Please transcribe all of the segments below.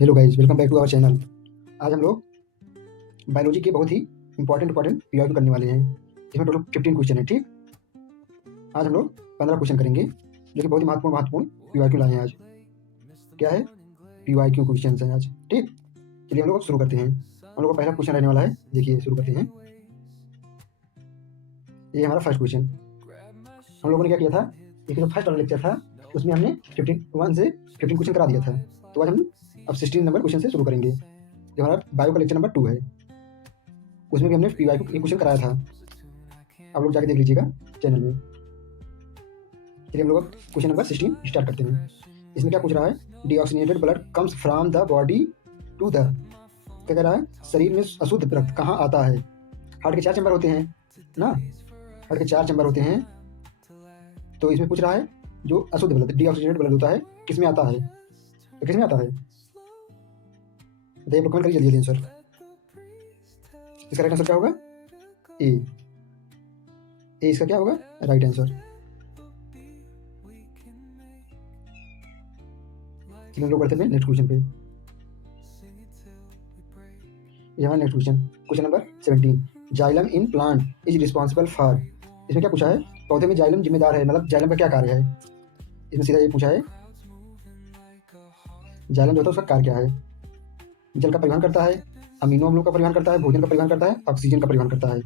Hello guys, welcome back to our channel. आज हम लोग बायोलॉजी के बहुत ही इंपॉर्टेंट पीवाईक्यू करने वाले हैं। इसमें टोटल 15 क्वेश्चन है। ठीक, आज हम लोग 15 क्वेश्चन करेंगे जो कि बहुत ही महत्वपूर्ण पीवाईक्यू लाए हैं आज। क्या है? पीवाईक्यू क्वेश्चन है आज। ठीक, चलिए हम लोग शुरू करते हैं। हम लोग का पहला क्वेश्चन रहने वाला है। देखिए, शुरू करते हैं। ये हमारा फर्स्ट क्वेश्चन। हम लोगों ने क्या किया था, एक जो फर्स्ट वाला लेक्चर था उसमें हमने 1 से 15 क्वेश्चन करा दिया था। तो आज हम अब 16 नंबर क्वेश्चन से शुरू करेंगे, जो हमारा बायो का लेक्चर नंबर 2 है। उसमें भी हमने पीवाईक्यू एक क्वेश्चन कराया था। आप लोग जाके देख लीजिएगा चैनल में। चलिए हम लोग क्वेश्चन नंबर 16 स्टार्ट करते हैं। इसमें क्या पूछ रहा है? Deoxygenated blood comes from the body to the, क्या कह रहा है? शरीर में अशुद्ध रक्त कहाँ आता है? हार्ट के 4 चैम्बर होते हैं ना, हार्ट के 4 चैम्बर होते हैं। तो इसमें पूछ रहा है जो अशुद्ध ब्लड, डीऑक्सीनेटेड ब्लड होता है, किस में आता है? तो किस में आता है? बताइए, कमेंट करिए जल्दी आंसर। इसका राइट आंसर क्या होगा? ए। इसका क्या होगा राइट आंसर? चलिए हम लोग बढ़ते हैं नेक्स्ट क्वेश्चन पे। ये हमारा next question, question number 17। Xylem in plant is responsible for. इसमें क्या पूछा है? पौधे में जाइलम जिम्मेदार है, मतलब जाइलम का क्या कार्य है? इसमें सीधा ये पूछा है, जाइलम जो होता है उसका कार्य क्या है? जल का परिवहन करता है, अमीनो अम्लों का परिवहन करता है, भोजन का परिवहन करता है, ऑक्सीजन का परिवहन करता है।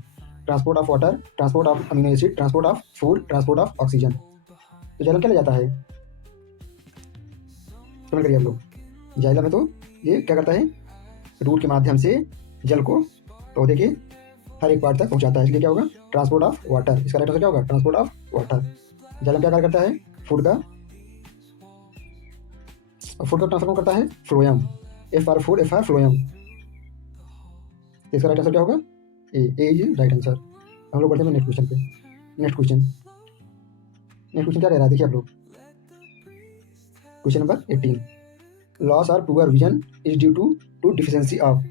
Transport of water, transport of amino acid, transport of food, transport of oxygen. तो जाइलम क्या ले जाता है? कमेंट करिए आप लोग। जाइलम है तो ये क्या करता है? रूट के माध्यम से जल को पौधे के हर एक पार्ट तक पहुंचाता है, इसलिए क्या होगा? Transport of water. इसका राइट आंसर क्या होगा? Transport of water. जाइलम क्या कार्य करता है? फूड का ट्रांसफर कौन करता है? Phloem. F for food, F for phloem. इसका राइट आंसर क्या होगा? A is right answer. हम लोग बढ़ते हैं नेक्स्ट क्वेश्चन पे। नेक्स्ट क्वेश्चन क्या कह रहा है? देखिए आप लोग, क्वेश्चन नंबर 18। लॉस और poor vision is due to deficiency of.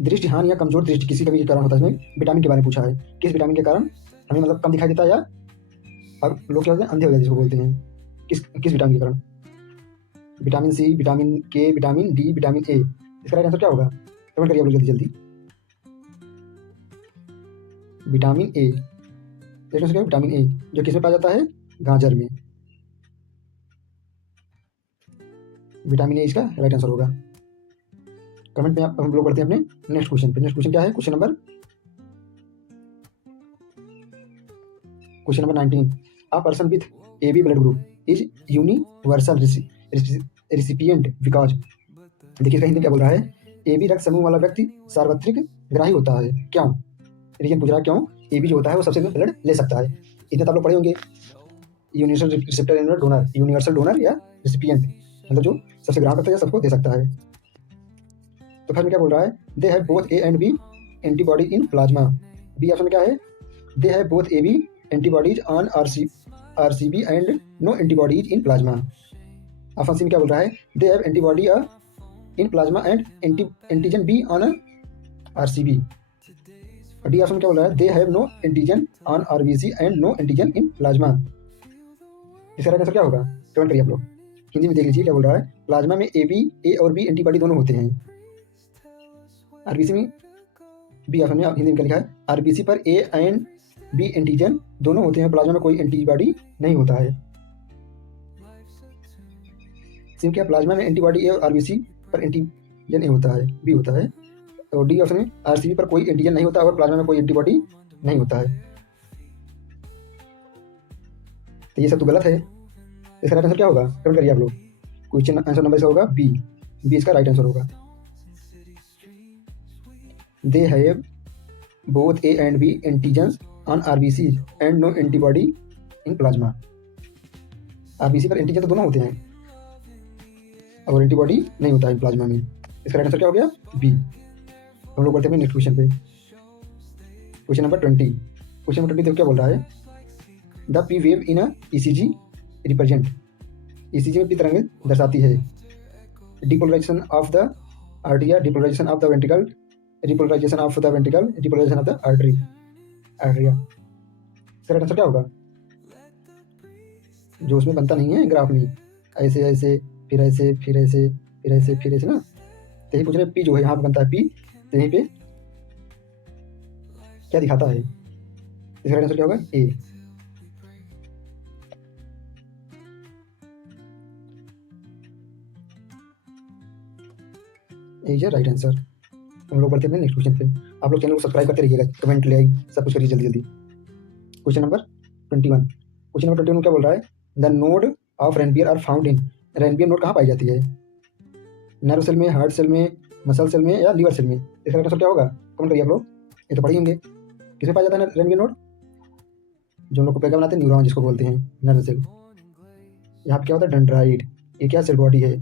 दृष्टि हानि या कमजोर दृष्टि किसी कमी के कारण होता है। इसमें विटामिन के बारे में पूछा है, किस विटामिन के कारण हमें मतलब कम दिखाई देता है, या अब लोग क्या होते हैं, अंधे हो जाते हैं जिसको बोलते हैं। किस विटामिन के कारण? विटामिन सी, विटामिन के, विटामिन डी, विटामिन ए। इसका राइट आंसर क्या होगा? कमेंट करिए आप लोग जल्दी। Vitamin A. राइट आंसर क्या है? विटामिन ए, जो किस में पाया जाता है? गाजर में। विटामिन ए इसका राइट आंसर होगा। कमेंट में हम लोग बढ़ते हैं अपने नेक्स्ट क्वेश्चन पे। नेक्स्ट क्वेश्चन क्या है? Question number 19। A person with AB blood group is universal recipient because. देखिए इसका हिंदी क्या बोल रहा है? AB रक्त समूह वाला व्यक्ति सार्वत्रिक ग्राही होता है, क्यों? रीजन पूछ रहा है क्यों AB जो होता है वो सबसे ब्लड ले सकता है। इतने तो आप लोग पढ़े होंगे, universal receptor donor, universal donor या रिसिपिएंट, मतलब जो सबसे ग्रहण करता है या सबको दे सकता है। तो फर्स्ट में क्या बोल रहा है? They have both A and B antibody in plasma. B option में क्या है? They have both AB antibodies on RCB and no antibodies in plasma. Option C में क्या बोल रहा है? They have antibody in plasma and antigen B on RCB। और D option में क्या बोल रहा है? They have no antigen on RBC and no antigen in plasma. इसका राइट आंसर क्या होगा? कमेंट करिए आप लोग। हिंदी में देख लीजिए क्या बोल रहा है। प्लाज्मा में A और B एंटीबॉडी दोनों होते हैं। RBC में बी ऑप्शन में हिंदी में क्या लिखा है? RBC पर A एंड B एंटीजन दोनों होते हैं, प्लाज्मा में कोई एंटीबॉडी नहीं होता है। सिम क्या? प्लाज्मा में एंटीबॉडी A और RBC पर एंटीजन A होता है, B होता है। और डी ऑप्शन में RCB पर कोई एंटीजन नहीं होता और प्लाज्मा में कोई एंटीबॉडी नहीं होता है। तो ये सब तो गलत है। इसका राइट आंसर क्या होगा? कमेंट करिए आप लोग। क्वेश्चन आंसर नंबर इसका होगा बी इसका राइट आंसर होगा। They have both A and B antigens on RBC and no antibody in plasma. RBC पर एंटीजन तो दोनों होते हैं और एंटीबॉडी नहीं होता है प्लाज्मा में। इसका राइट आंसर क्या हो गया? बी। हम लोग बढ़ते हैं नेक्स्ट क्वेश्चन पे। Question number 20। क्वेश्चन नंबर 20 देखो क्या बोल रहा है? The P wave in ECG represent. ECG में पी तरंग दर्शाती है डिपोलराइजेशन ऑफ द आर्टिया, depolarization of the ventricle, repolarization of the ventricle, repolarization of the atria. इसका राइट आंसर क्या होगा? जो उसमें बनता नहीं है ग्राफ में, ऐसे ऐसे फिर ऐसे फिर ऐसे, फिर ऐसे ना, तो यही पूछ रहे पी जो है यहाँ पे बनता है पी, तो यहीं पे क्या दिखाता है, इसका राइट आंसर क्या होगा ए। Is right answer. हम लोग बढ़ते हैं नेक्स्ट क्वेश्चन पे। आप लोग चैनल को सब्सक्राइब करते रहिएगा, कमेंट लाइक सब कुछ करिए जल्दी जल्दी। Question number 21। क्वेश्चन नंबर 21 क्या बोल रहा है, the node of Ranvier are found in. Ranvier node कहाँ पाई जाती है, नर्व सेल में, हार्ट सेल में, मसल सेल में या लीवर सेल में। इसका राइट आंसर क्या होगा, कमेंट करिए आप लोग, ये तो पढ़ी होंगे। किसमें पाया जाता है रेनबियर नोड, जो हम लोग को पेगा बनाते हैं, न्यूरॉन जिसको बोलते हैं, नर्व सेल। यहाँ पे क्या होता है डेंड्राइट, ये क्या सेल बॉडी है,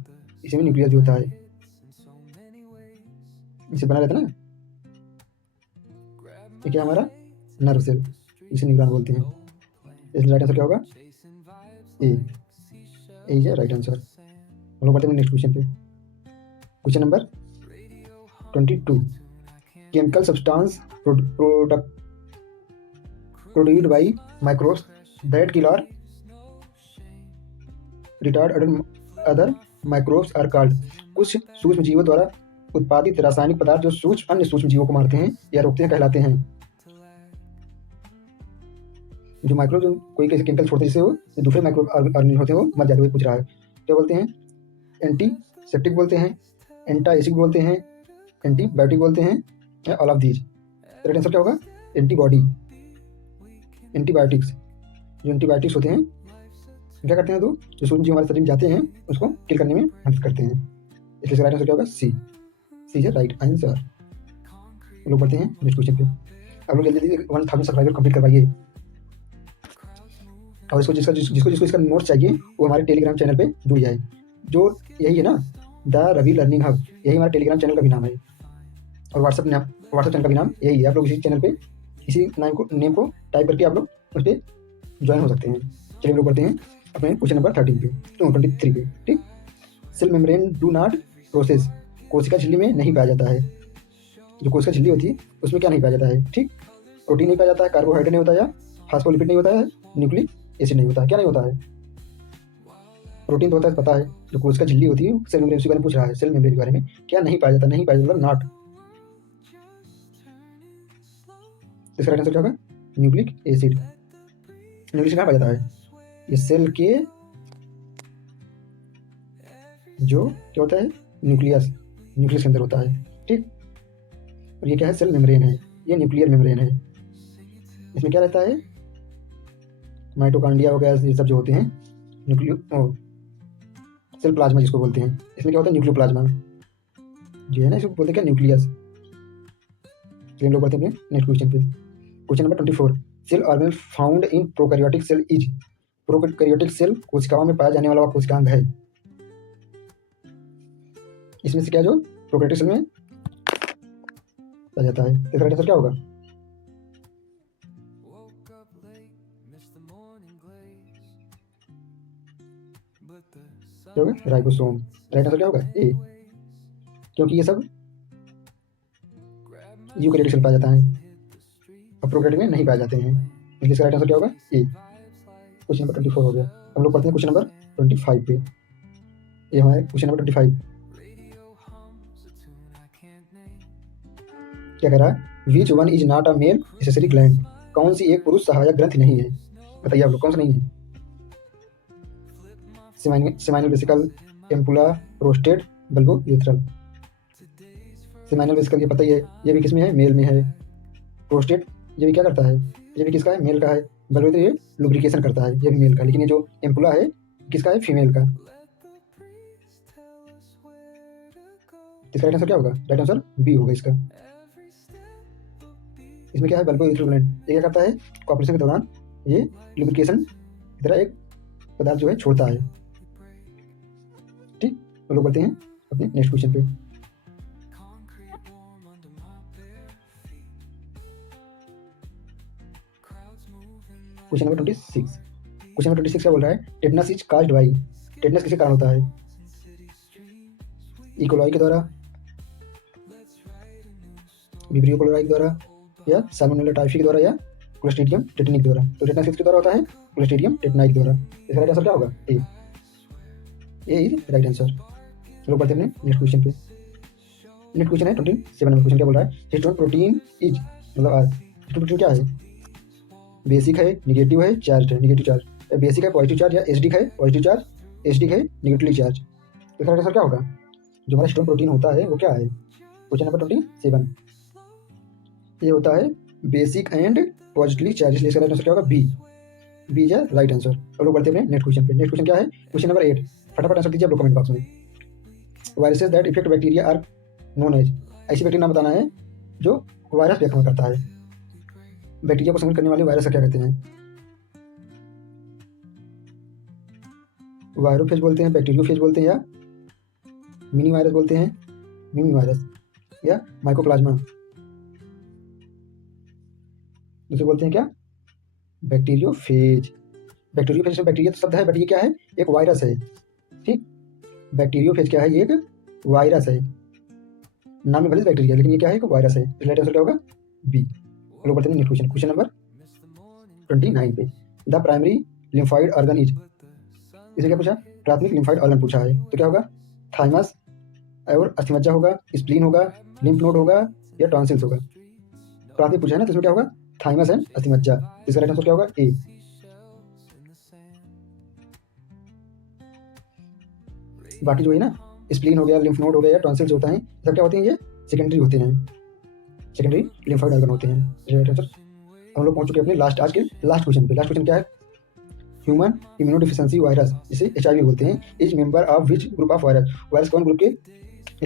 इसी में न्यूक्लियस भी होता है, इसे बना रहता है ना, ये क्या हमारा नर्व सेल, इसे न्यूरॉन बोलते हैं। इसलिए राइट आंसर क्या होगा ए, ए है राइट आंसर। हम लोग बढ़ते हैं नेक्स्ट क्वेश्चन पे। Question number 22। Chemical substance produced by microbes that kill और retard other microbes are called. कुछ सूक्ष्म जीवों द्वारा उत्पादित रासायनिक पदार्थ जो सूक्ष्म अन्य सूक्ष्म जीवों को मारते हैं या रोकते हैं कहलाते हैं। जो माइक्रो जो कोई कैसे केमिकल छोड़ते हैं जिससे वो जो दूसरे माइक्रो ऑर्गेनिज्म होते हैं वो मर जाते हैं, पूछ रहा है। क्या बोलते हैं, एंटीसेप्टिक बोलते हैं, एंटा एसिड बोलते हैं, एंटीबायोटिक बोलते हैं, या all of these. Right answer क्या होगा एंटीबॉडी, एंटीबायोटिक्स। जो एंटीबायोटिक्स होते हैं क्या करते हैं, तो जो सूक्ष्म जीव हमारे शरीर में जाते हैं उसको किल करने में मदद करते हैं। इसलिए राइट आंसर क्या होगा सी, सी है राइट आंसर। लोग बढ़ते हैं नेक्स्ट क्वेश्चन पे। आप लोग जल्दी जल्दी 1000 सब्सक्राइबर कंप्लीट करवाइए, और इसको जिसको इसका नोट चाहिए वो हमारे टेलीग्राम चैनल पे जुड़ जाए, जो यही है ना, द रवि लर्निंग हब, यही हमारे टेलीग्राम चैनल का भी नाम है, और व्हाट्सएप चैनल का भी नाम यही है। आप लोग इसी चैनल पे इसी नेम को टाइप करके आप लोग उस पर ज्वाइन हो सकते हैं। चलिए हम लोग बढ़ते हैं अपने क्वेश्चन नंबर 13 पे, 23 पे। ठीक, cell membrane do not process, कोशिका झिल्ली में नहीं पाया जाता है। जो कोशिका झिल्ली होती है उसमें क्या नहीं पाया जाता है, ठीक, प्रोटीन नहीं पाया जाता है, कार्बोहाइड्रेट नहीं होता है, फास्फोलिपिड नहीं होता है, न्यूक्लिक एसिड नहीं होता है। क्या नहीं होता है, प्रोटीन तो होता है पता है। जो कोशिका झिल्ली होती है सेल मेम्ब्रेन, उसके बारे में पूछ रहा है, सेल मेम्ब्रेन के बारे में क्या नहीं पाया जाता, नहीं पाया जाता नॉट। इसका राइट आंसर क्या होगा न्यूक्लिक एसिड। न्यूक्लिक एसिड कहाँ पाया जाता है, ये सेल के जो क्या होता है न्यूक्लियस के अंदर होता है। ठीक, और ये क्या है सेल मेम्ब्रेन है, ये न्यूक्लियर मेम्ब्रेन है। इसमें क्या रहता है, माइटोकॉन्ड्रिया वगैरह ये सब जो होते हैं, न्यूक्लियो सेल प्लाज्मा जिसको बोलते हैं। इसमें क्या होता है न्यूक्लियोप्लाज्मा जो है ना, इसको बोलते हैं क्या न्यूक्लियस। चलिए हम लोग बढ़ते हैं नेक्स्ट क्वेश्चन पे। Question number 24। Cell organelle found in prokaryotic cell is. Prokaryotic cell कोशिकाओं में पाया जाने वाला कोशिकांग है। इसमें से क्या जो प्रोकैरियोटिक सेल में पाया जाता है, इसका राइट आंसर क्या होगा, क्या होगा राइबोसोम। राइट आंसर क्या होगा ए, क्योंकि ये सब यूकैरियोटिक सेल पाया जाता है और प्रोकैरियोटिक में नहीं पाए जाते हैं, इसलिए इसका राइट आंसर क्या होगा ए। क्वेश्चन नंबर 24 हो गया। हम लोग पढ़ते हैं क्वेश्चन नंबर 25 पे। ये हमारे क्वेश्चन नंबर 25 क्या कह रहा है, which one is not a male accessory gland. कौन सी एक पुरुष सहायक ग्रंथि नहीं है, बताइए आप लोग कौन सा नहीं है। Seminal vesicle, ampulla, prostate, bulbo urethral. Seminal vesicle ये पता ही है, ये भी किसमें है, मेल में है। प्रोस्टेट ये भी क्या करता है, ये भी किसका है, मेल का है। बल्बो तो ये लुब्रिकेशन करता है, ये भी मेल का। लेकिन ये जो एम्पुला है किसका है, फीमेल का। इसका राइट आंसर क्या होगा, राइट आंसर बी होगा इसका। इसमें क्या है, बल्बो यूथ्रल ग्लैंड, ये क्या करता है, कॉपरेशन के दौरान ये लुब्रिकेशन की तरह एक पदार्थ जो है छोड़ता है। ठीक, तो लोग बढ़ते हैं अपने नेक्स्ट क्वेश्चन पे। Question number 26। क्वेश्चन नंबर 26 क्या बोल रहा है, tetanus is caused by. Tetanus किसके कारण होता है, इकोलाई के द्वारा, विब्रियो कोलोराई के द्वारा, या साल्मोनेला टाइफी के द्वारा, या क्लोस्ट्रीडियम टेटनी के द्वारा। तो टेटनस किसके द्वारा होता है, क्लोस्ट्रीडियम टेटनाई के द्वारा। इसका राइट आंसर क्या होगा ए, ए इज राइट आंसर। लोग बढ़ते हैं अपने नेक्स्ट क्वेश्चन पे। नेक्स्ट क्वेश्चन है 27 नंबर क्वेश्चन। क्या बोल रहा है? हिस्टोन प्रोटीन इज, मतलब हिस्टोन प्रोटीन क्या है? बेसिक है, निगेटिव है, चार्ज है, निगेटिव चार्ज। बेसिक है पॉजिटिव चार्ज, या एसिडिक है पॉजिटिव चार्ज, एसिडिक है निगेटिवली चार्ज। तो इसका आंसर क्या होगा? जो हमारा हिस्टोन प्रोटीन होता है वो क्या है? क्वेश्चन नंबर 27 ये होता है बेसिक एंड पॉजिटिवली चार्ज, इसलिए इसका आंसर क्या होगा? B. B is right answer. तो लोग बढ़ते हैं अपने नेक्स्ट क्वेश्चन पे। नेक्स्ट क्वेश्चन क्या है? Question number 8। फटाफट आंसर दीजिए आप लोग कमेंट बॉक्स में। Viruses that affect bacteria are known as, ऐसी बैक्टीरिया नाम बताना है जो वायरस पे आक्रमण करता है। बैक्टीरिया को संक्रमित करने वाले वायरस क्या कहते हैं? वायरोफेज बोलते हैं, बैक्टीरियोफेज बोलते हैं, या मिनी वायरस बोलते हैं, मिमी वायरस, या माइकोप्लाज्मा। दूसरे बोलते हैं क्या? बैक्टीरियोफेज। बैक्टीरियोफेज में बैक्टीरिया तो शब्द है, बट ये क्या है? एक वायरस है। ठीक, बैक्टीरियोफेज क्या है? ये एक वायरस है। नाम में भले बैक्टीरिया, लेकिन ये क्या है? एक वायरस है। राइट आंसर क्या होगा? बी। लोग बढ़ते हैं नेक्स्ट क्वेश्चन। क्वेश्चन नंबर 29 पे। The primary lymphoid organ is, इसे क्या पूछा? प्राथमिक लिम्फाइड ऑर्गन पूछा है। तो क्या होगा? थाइमस और अस्थिमज्जा होगा, स्प्लीन होगा, लिम्फ नोड होगा, या टॉन्सिल्स होगा। प्राथमिक पूछा है ना, तो इसमें क्या होगा? थाइमस एंड अस्थिमज्जा। इसका राइट आंसर क्या होगा? ए। बाकी जो है ना, स्प्लीन हो गया, लिम्फ नोड हो गया, या टॉन्सिल्स होता है, सब क्या होते हैं? ये सेकेंडरी होते हैं, सेकेंडरी लिम्फाइड ऑर्गन होते हैं। Right answer. हम लोग पहुंच चुके हैं अपने आज के लास्ट क्वेश्चन पे। लास्ट क्वेश्चन क्या है? ह्यूमन इम्यूनोडिफिशियंसी वायरस, जिसे HIV बोलते हैं, is member of which group of virus. Virus कौन ग्रुप के?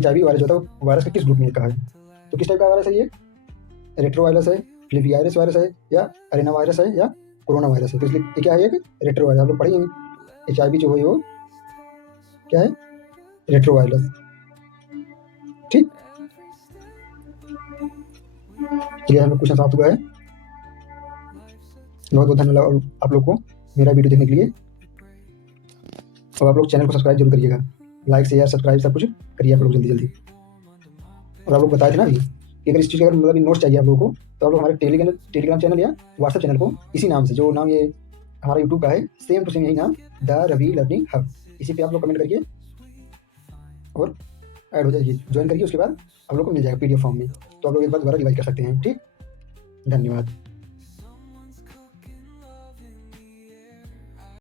HIV वायरस होता है, वायरस के किस ग्रुप में कहा है? तो किस टाइप का वायरस है ये? रेट्रो वायरस है, फ्लेवियारिस वायरस है, या अरेना वायरस है, या कोरोना वायरस है? तो इसलिए ये क्या है? एक रेट्रो वायरस। आप लोग पढ़ेंगे HIV जो है वो क्या है? Retro virus. ठीक, चलिए हम लोग क्वेश्चन समाप्त हुआ है। बहुत बहुत धन्यवाद आप लोग को मेरा वीडियो देखने के लिए। और आप लोग चैनल को सब्सक्राइब जरूर करिएगा, लाइक शेयर सब्सक्राइब सब कुछ करिए आप लोग जल्दी जल्दी। और आप लोग बताए थे ना अभी कि अगर इस चीज़ का मतलब नोट्स चाहिए आप लोगों को, तो आप लोग हमारे टेलीग्राम चैनल या व्हाट्सएप चैनल को इसी नाम से, जो नाम ये हमारा यूट्यूब का है, सेम टू सेम यही नाम, द रवि लर्निंग हब, इसी पे आप लोग कमेंट करिए और ऐड हो जाइए, ज्वाइन करिए। उसके बाद आप लोग को मिल जाएगा PDF फॉर्म में, तो आप लोग एक बार दोबारा रिवाइज कर सकते हैं। ठीक, धन्यवाद।